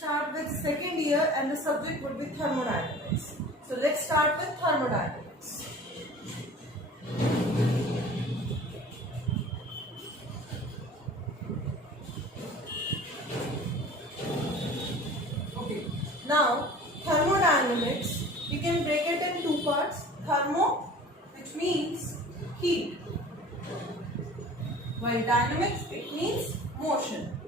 start with second year and the subject would be thermodynamics. So let's start with thermodynamics. Okay, now thermodynamics, we can break it in two parts. Thermo, which means heat, while dynamics, it means motion.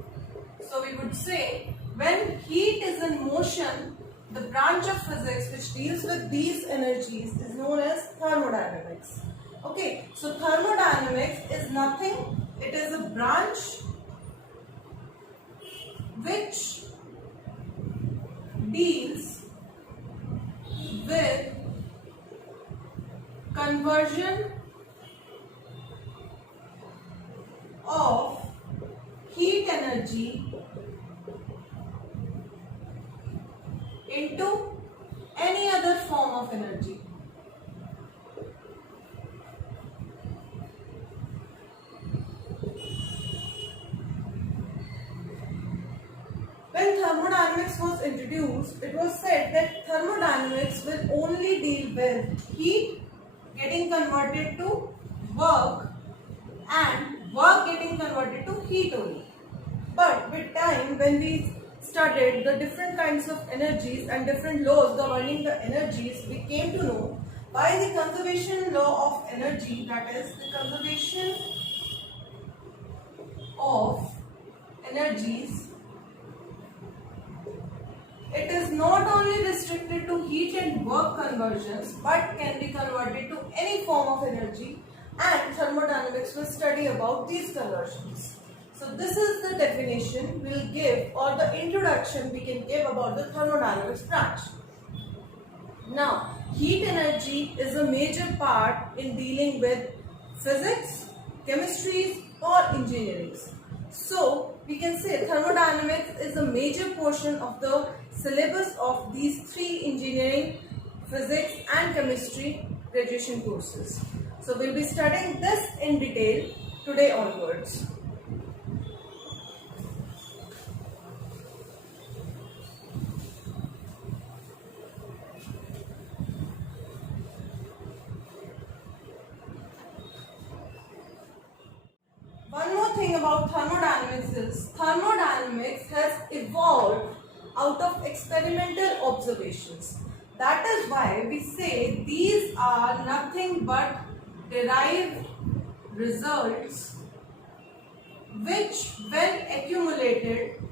So we would say when heat is in motion, the branch of physics which deals with these energies is known as thermodynamics. Okay, so thermodynamics is nothing, it is a branch which deals with conversion of heat energy into any other form of energy. When thermodynamics was introduced, it was said that thermodynamics will only deal with heat getting converted to work and work getting converted to heat only. But with time, when we studied the different kinds of energies and different laws governing the energies, we came to know by the conservation law of energy, that is the conservation of energies, it is not only restricted to heat and work conversions but can be converted to any form of energy, and thermodynamics will study about these conversions. So this is the definition we will give, or the introduction we can give about the thermodynamics branch. Now, heat energy is a major part in dealing with physics, chemistry or engineering. So we can say thermodynamics is a major portion of the syllabus of these three engineering, physics and chemistry graduation courses. So we'll be studying this in detail today onwards. One more thing about thermodynamics is thermodynamics has evolved out of experimental observations. That is why we say these are nothing but derived results which, when accumulated,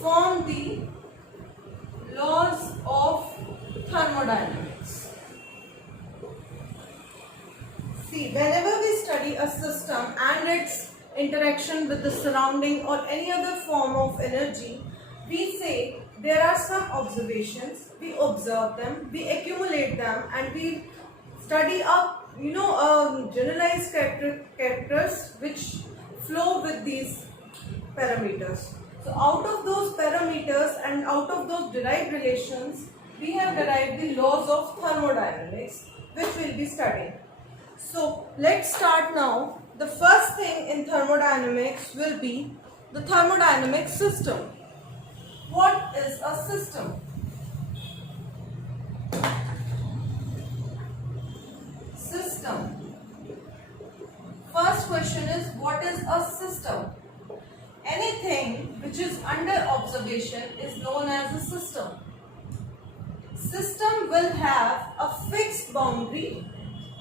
form the laws of thermodynamics. See, whenever we study a system and its interaction with the surrounding or any other form of energy, we say there are some observations, we observe them, we accumulate them, and we study up, generalized characters which flow with these parameters. So out of those parameters and out of those derived relations, we have derived the laws of thermodynamics, which we'll be studying. So let's start now. The first thing in thermodynamics will be the thermodynamic system. What is a system? System. First question is, what is a system? Anything which is under observation is known as a system. System will have a fixed boundary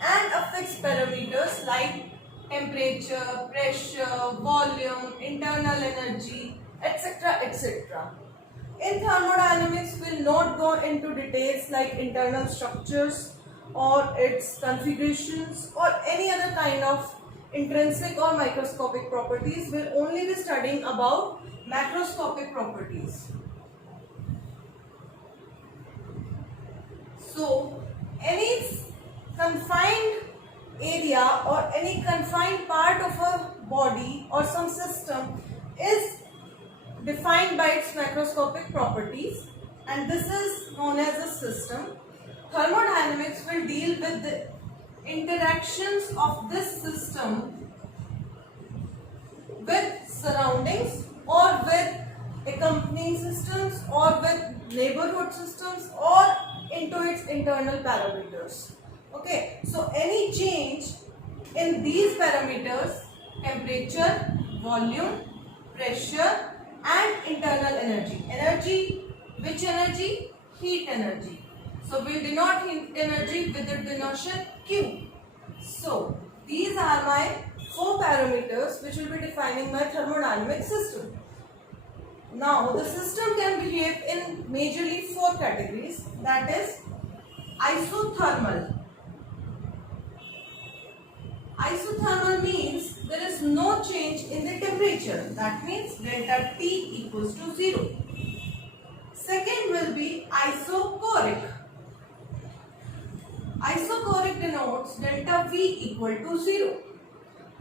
and a fixed parameters like temperature, pressure, volume, internal energy, etc. etc. In thermodynamics, we will not go into details like internal structures or its configurations or any other kind of intrinsic or microscopic properties. We will only be studying about macroscopic properties. So, any confined area or any confined part of a body or some system is defined by its macroscopic properties, and this is known as a system. Thermodynamics will deal with the interactions of this system with surroundings or with accompanying systems or with neighborhood systems or into its internal parameters. Okay, so any change in these parameters, temperature, volume, pressure and internal energy. Energy, which energy? Heat energy. So we denote heat energy with the denotation Q. So these are my 4 parameters which will be defining my thermodynamic system. Now the system can behave in majorly 4 categories, that is isothermal. Isothermal means there is no change in the temperature, that means delta T equals to 0. Second will be isochoric. Isochoric denotes delta V equal to 0.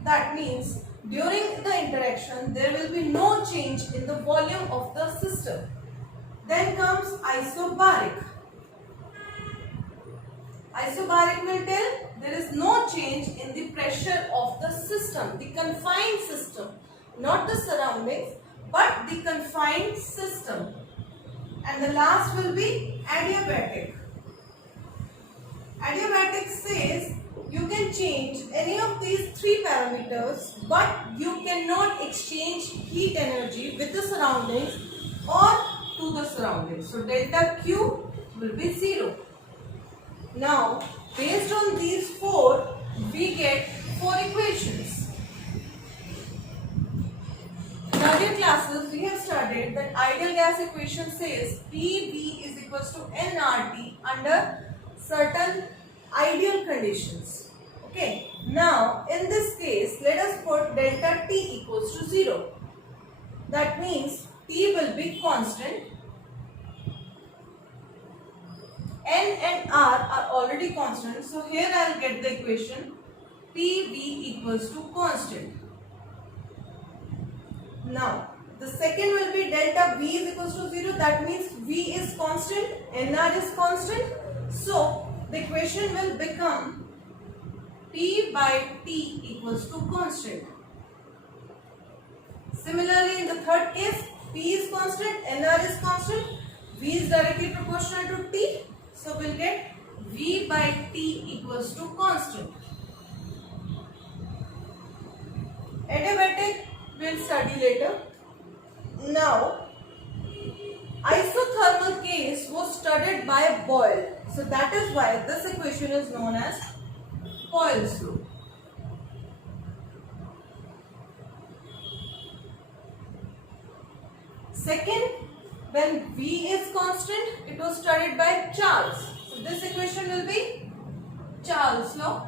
That means during the interaction there will be no change in the volume of the system. Then comes isobaric. Isobaric will tell there is no change in the pressure of the system, the confined system, not the surroundings but the confined system. And the last will be adiabatic. Adiabatic says you can change any of these 3 parameters but you cannot exchange heat energy with the surroundings or to the surroundings. So delta Q will be 0. Now based on these 4 we get 4 equations. In earlier classes we have studied that ideal gas equation says PV is equals to nRT under certain ideal conditions. Okay, now in this case let us put delta T equals to 0. That means T will be constant. N and R are already constant, so here I will get the equation PV equals to constant. Now the second will be delta V is equals to 0, that means V is constant, NR is constant, so the equation will become P by T equals to constant. Similarly in the third case, P is constant, NR is constant, V is directly proportional to T, so we'll get V by T equals to constant. Adiabatic we'll study later. Now isothermal case was studied by Boyle, so that is why this equation is known as Boyle's law. Second, when V is constant, it was studied by Charles. So this equation will be Charles' law.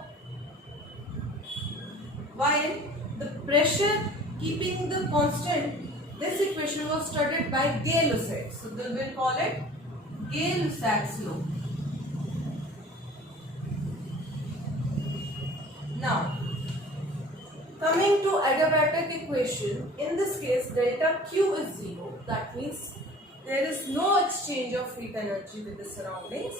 While the pressure keeping the constant, this equation was studied by Gay-Lussac. So we will call it Gay-Lussac's law. Now, coming to adiabatic equation, in this case delta Q is 0. That means there is no exchange of heat energy with the surroundings.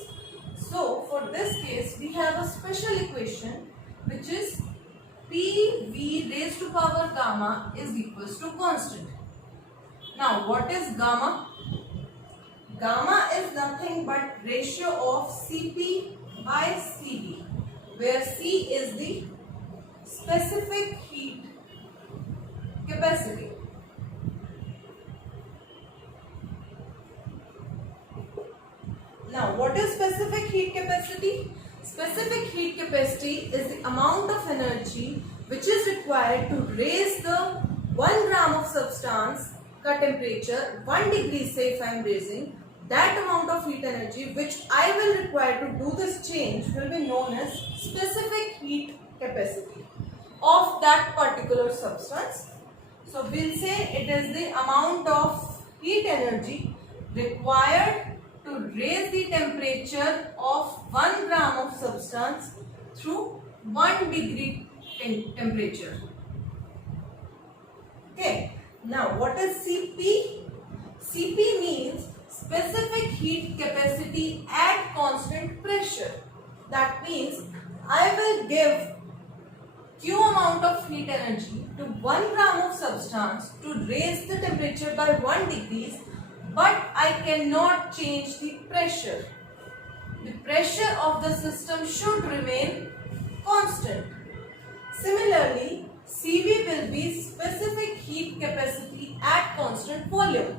So for this case we have a special equation which is PV raised to power gamma is equals to constant. Now what is gamma? Gamma is nothing but ratio of Cp by Cv, where C is the specific heat capacity. Now what is specific heat capacity? Specific heat capacity is the amount of energy which is required to raise the 1 gram of substance ka temperature 1 degree, say if I am raising, that amount of heat energy which I will require to do this change will be known as specific heat capacity of that particular substance. So we'll say it is the amount of heat energy required to raise the temperature of 1 gram of substance through 1 degree temperature. Okay. Now what is Cp? Cp means specific heat capacity at constant pressure. That means I will give Q amount of heat energy to 1 gram of substance to raise the temperature by 1 degree, but I cannot change the pressure. The pressure of the system should remain constant. Similarly, Cv will be specific heat capacity at constant volume.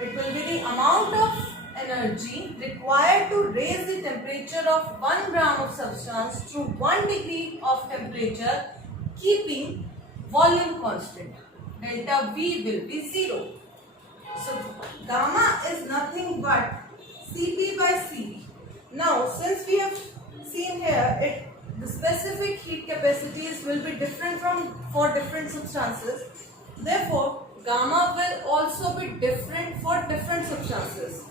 It will be the amount of energy required to raise the temperature of 1 gram of substance to 1 degree of temperature, keeping volume constant. Delta V will be 0. So, gamma is nothing but Cp by Cv. Now, since we have seen here, the specific heat capacities will be different for different substances. Therefore, gamma will also be different for different substances.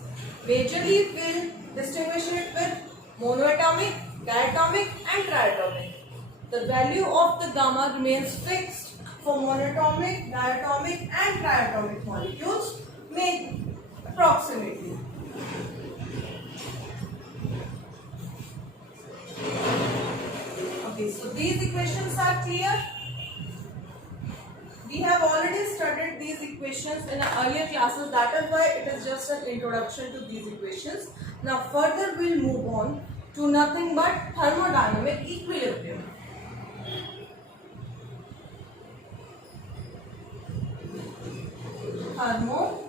Majorly, we'll distinguish it with monoatomic, diatomic and triatomic. The value of the gamma remains fixed for monatomic, diatomic and triatomic molecules, made approximately. Okay, so these equations are clear. We have already studied these equations in earlier classes. That is why it is just an introduction to these equations. Now further we'll move on to nothing but thermodynamic equilibrium. Thermodynamic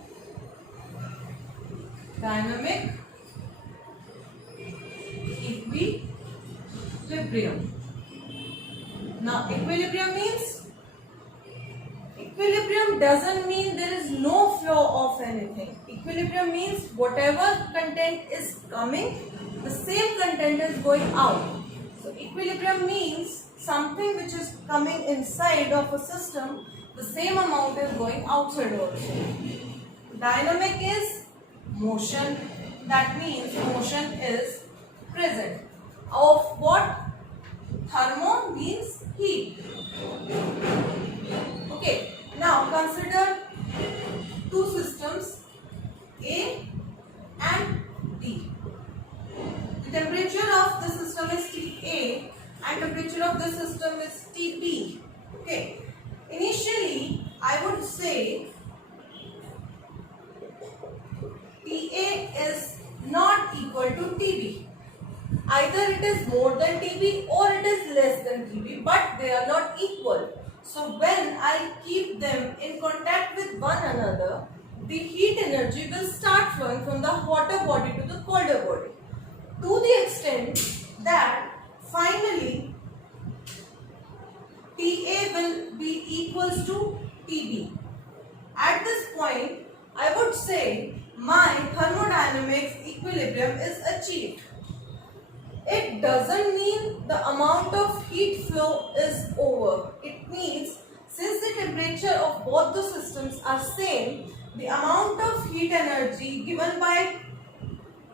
equilibrium. Now equilibrium doesn't mean there is no flow of anything. Equilibrium means whatever content is coming, the same content is going out. So equilibrium means something which is coming inside of a system, the same amount is going outside also. Dynamic is motion. That means motion is present. Of what? Thermo means heat. Okay. Now consider two systems A and B. The temperature of the system is TA and temperature of the system is TB. Okay. Initially, I would say TA is not equal to TB. Either it is more than TB or it is less than TB, but they are not equal. So when I keep them in contact with one another, the heat energy will start flowing from the hotter body to the colder body, to the extent that finally TA will be equals to TB. At this point, I would say my thermodynamics equilibrium is achieved. It doesn't mean the amount of heat flow is over. It means since the temperature of both the systems are same, the amount of heat energy given by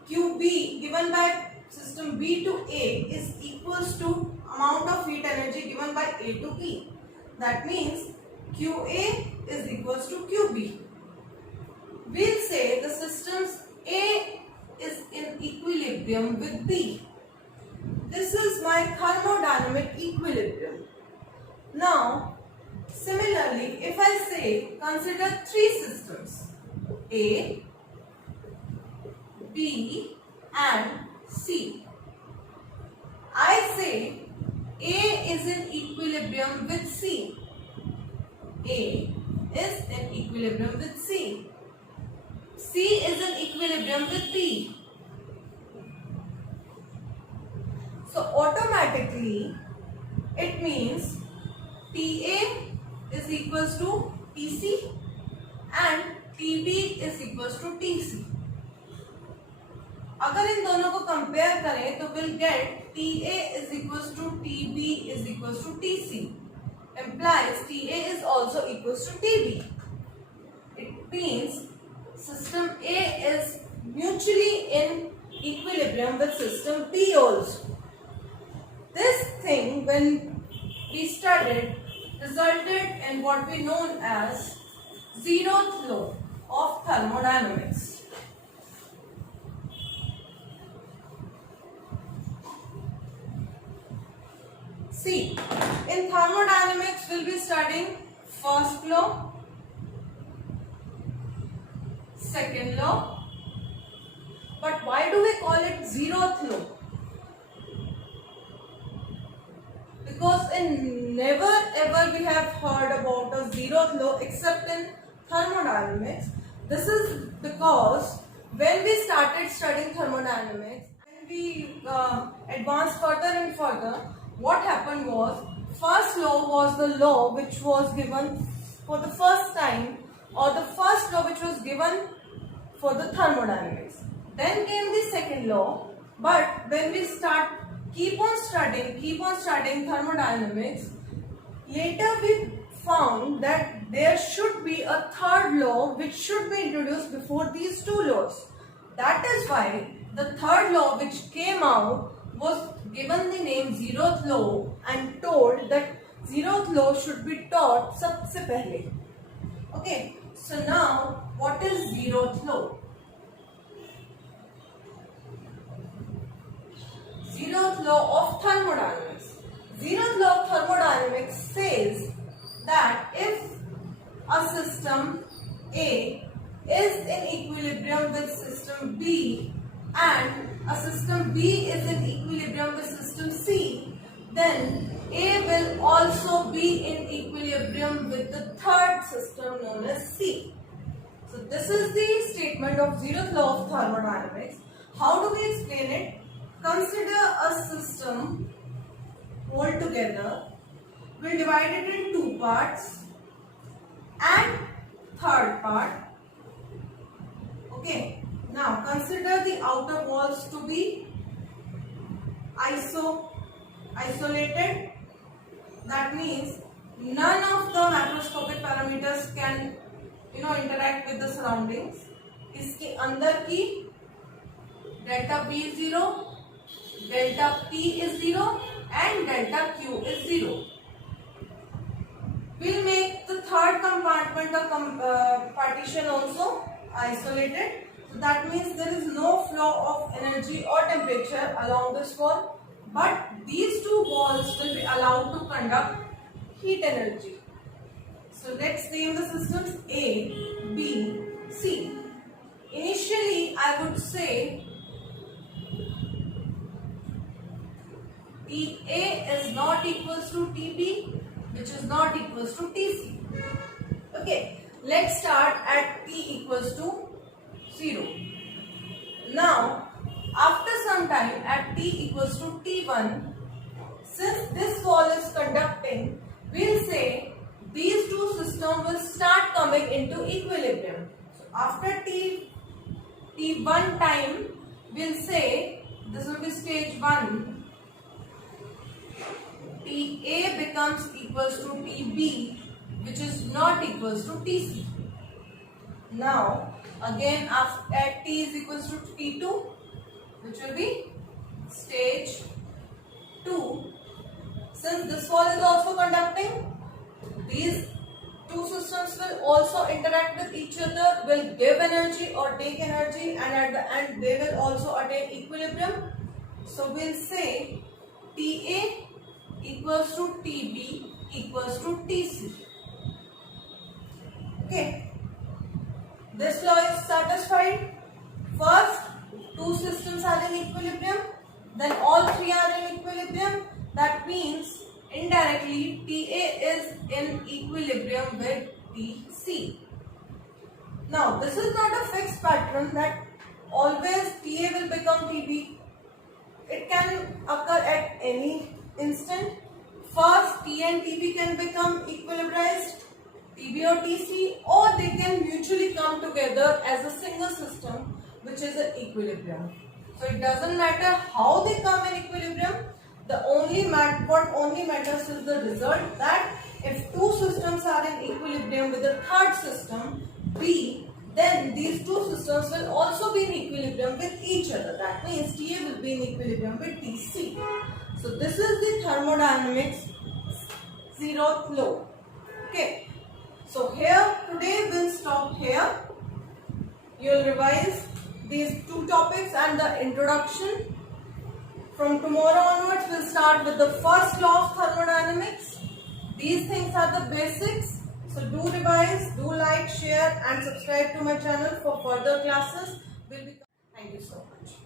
QB, given by system B to A is equals to amount of heat energy given by A to B. That means QA is equals to QB. We'll say the systems A is in equilibrium with B. This is my thermodynamic equilibrium. Now, similarly, if I say consider three systems A, B and C. I say A is in equilibrium with C. A is in equilibrium with C. C is in equilibrium with B. So automatically it means TA is equals to TC and TB is equals to TC. अगर इन दोनों को compare करें तो we'll get TA is equals to TB is equals to TC. Implies TA is also equals to TB. It means system A is mutually in equilibrium with system B also. This thing, when we studied, resulted in what we know as zeroth law of thermodynamics. See, in thermodynamics, studying first law, second law. But why do we call it zeroth law? Because in never ever we have heard about a zeroth law except in thermodynamics. This is because when we started studying thermodynamics, when we advanced further and further, what happened was, first law was the law which was given for the first time, or the first law which was given for the thermodynamics. Then came the second law, but when we keep on studying thermodynamics, later we found that there should be a third law which should be introduced before these two laws. That is why the third law which came out was given the name zeroth law and told that zeroth law should be taught sabse pehle. Okay, so now what is zeroth law? Zeroth law of thermodynamics. Zeroth law of thermodynamics says that if a system A is in equilibrium with system B and a system B is in equilibrium with system C, then A will also be in equilibrium with the third system known as C. So this is the statement of zeroth law of thermodynamics. How do we explain it? Consider a system altogether. We'll divide it in two parts and third part. Okay. Now consider the outer walls to be isolated. That means none of the macroscopic parameters can interact with the surroundings. इसके अंदर की delta B is 0, delta P is 0 and delta Q is 0. We'll make the third compartment or partition also isolated. So that means there is no flow of energy or temperature along this wall, but these two walls will be allowed to conduct heat energy. So let's name the systems A, B, C. Initially I would say TA is not equals to TB, which is not equals to TC. Okay, let's start at T equals to 0. Now, after some time at T equals to T1, since this wall is conducting, we'll say these two systems will start coming into equilibrium. So after T1 time, we'll say this will be stage 1. TA becomes equals to TB, which is not equals to TC. Now, again at T is equals to T2, which will be stage 2. Since this wall is also conducting, these two systems will also interact with each other, will give energy or take energy, and at the end they will also attain equilibrium. So we'll say TA equals to TB equals to TC. Okay, this law is satisfied. First, two systems are in equilibrium, then all three are in equilibrium. That means indirectly TA is in equilibrium with TC. Now, this is not a fixed pattern that always TA will become TB. It can occur at any instant. First, T and TB can become equilibrized, TB or TC, or they can mutually come together as a single system which is an equilibrium. So it doesn't matter how they come in equilibrium. What only matters is the result, that if two systems are in equilibrium with the third system B, then these two systems will also be in equilibrium with each other. That means TA will be in equilibrium with TC. So this is the thermodynamics zeroth law. Okay. So here today we'll stop here. You'll revise these two topics and the introduction. From tomorrow onwards we'll start with the first law of thermodynamics. These things are the basics. So do revise, do like, share and subscribe to my channel for further classes. Thank you so much.